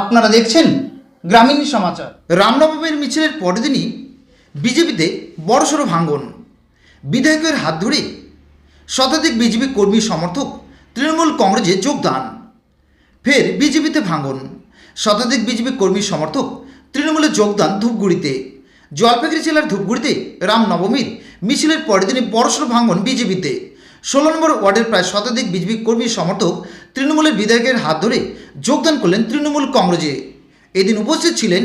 আপনারা দেখছেন গ্রামীণ সমাচার। রামনবমীর মিছিলের পরের দিনই বিজেপিতে বড়সড় ভাঙ্গন বিধায়কের হাত ধরে শতাধিক বিজেপি কর্মী সমর্থক তৃণমূল কংগ্রেসে যোগদান। ফের বিজেপিতে ভাঙন। শতাধিক বিজেপি কর্মী সমর্থক তৃণমূলে যোগদান ধূপগুড়িতে। জলপাইগুড়ি জেলার ধূপগুড়িতে রামনবমীর মিছিলের পরের দিনে বড়সড় ভাঙন বিজেপিতে। ষোলো নম্বর ওয়ার্ডের প্রায় শতাধিক বিজেপি কর্মী সমর্থক তৃণমূলের বিধায়কের হাত ধরে যোগদান করলেন তৃণমূল কংগ্রেসে। এদিন উপস্থিত ছিলেন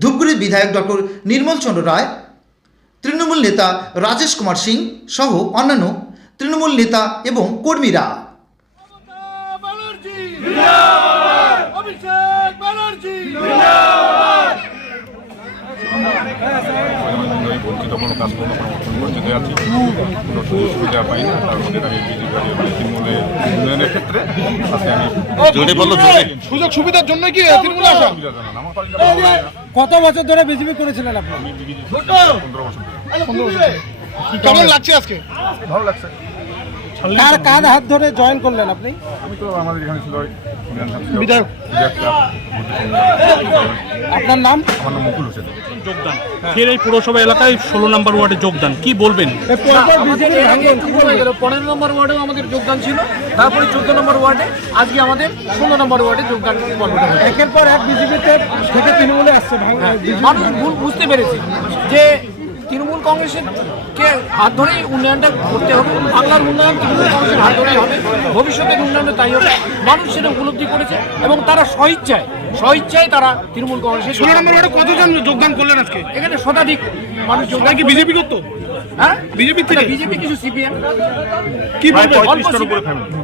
ধূপগুড়ির বিধায়ক ডক্টর নির্মল চন্দ্র রায়, তৃণমূল নেতা রাজেশ কুমার সিং সহ অন্যান্য তৃণমূল নেতা এবং কর্মীরা। কোনো কাজ কোনো বঞ্চিত আছি কোনো সুযোগ সুবিধা পাই না তার মধ্যে আমি বিজেপি তৃণমূলের উন্নয়নের ক্ষেত্রে আজকে আমি জোরে বলল জোরে। সুযোগ সুবিধার জন্য কি তৃণমূলে আসা। কত বছর ধরে বিজেপি করেছিলেন আপনি? পনেরো বছর কেমন লাগছে আজকে? ভালো লাগছে। কার কার হাত ধরে জয়েন করলেন আপনি? আমি তো আমাদের এখানে ছিল। বিধায়ক। আপনার নাম? আমার নাম মুকুল হোসেন। যোগদান। ফের এই পুরসভা এলাকায় ষোলো নম্বর ওয়ার্ডে যোগদান। কি বলবেন? পনেরো নম্বর ওয়ার্ডেও আমাদের যোগদান ছিল। তারপরে চোদ্দ নম্বর ওয়ার্ডে আজকে আমাদের ষোলো নম্বর ওয়ার্ডে যোগদান পর্বটা একের পর এক বিজেপিতে থেকে তৃণমূলে আসছে মানুষ ভুল বুঝতে পেরেছে যে তৃণমূল কংগ্রেসের কে হাত ধরেই উন্নয়নটা করতে হবে। বাংলার উন্নয়ন তৃণমূল কংগ্রেসের হাত ধরেই হবে। ভবিষ্যতের উন্নয়নটা তাই হবে। মানুষ সেটা উপলব্ধি করেছে এবং তারা স্বইচ্ছায় স্বইচ্ছায় তারা তৃণমূল কংগ্রেসের ষোলো নম্বর ওয়ার্ডে কতজন যোগদান করলেন আজকে? এখানে শতাধিক মানুষ যোগদান কি বিজেপি করতো? হ্যাঁ? বিজেপি থেকে? বিজেপি কিছু সিপিএম। কি ফ্যামিলি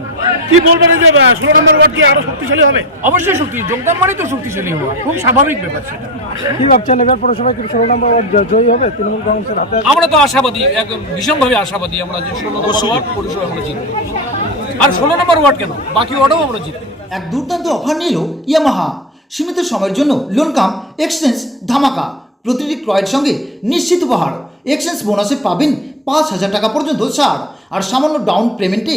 কি বলবেন যে ষোলো নম্বর ওয়ার্ড কি আরও শক্তিশালী হবে? অবশ্যই শক্তি যোগদান মানে তো শক্তিশালী হওয়া। খুব স্বাভাবিক ব্যাপার সেটা। কি ভাবছেন এবার পৌরসভায় কি ষোলো নম্বর ওয়ার্ড জয়ী হবে? তৃণমূল কংগ্রেসের হাতে আমরা তো আশাবাদী একদম ভীষণভাবে আশাবাদী আমরা যে ষোলো নম্বর ওয়ার্ড পরিষদ আমরা জিতবো। আর ষোলো নম্বর ওয়ার্ড কেন? বাকি ওয়ার্ডও আমরা জিতবো। এক দুর্দান্ত অফার নিল ইয়ামাহা। সীমিত সময়ের জন্য লোন কাম এক্সচেঞ্জ ধামাকা। প্রতিটি ক্রয়ের সঙ্গে নিশ্চিত উপহার। এক্সচেঞ্জ বোনাসে পাবেন পাঁচ হাজার টাকা পর্যন্ত ছাড়। আর সামান্য ডাউন পেমেন্টে